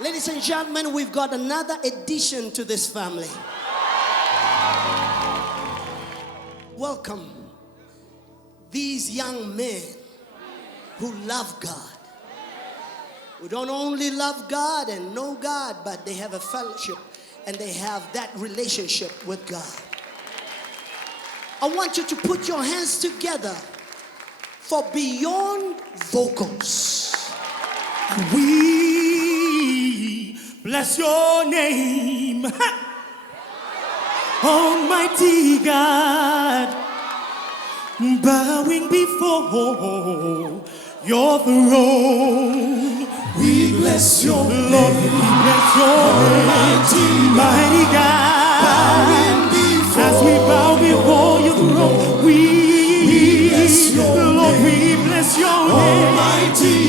Ladies and gentlemen, we've got another addition to this family. Welcome these young men who love God, who don't only love God and know God, but they have a fellowship and they have that relationship with God. I want you to put your hands together for Beyond Vocals. We bless your name, Almighty God, bowing before your throne. We bless your Lord, we bless your name, mighty God, as we bow before your throne. We bless your Lord, we bless your name.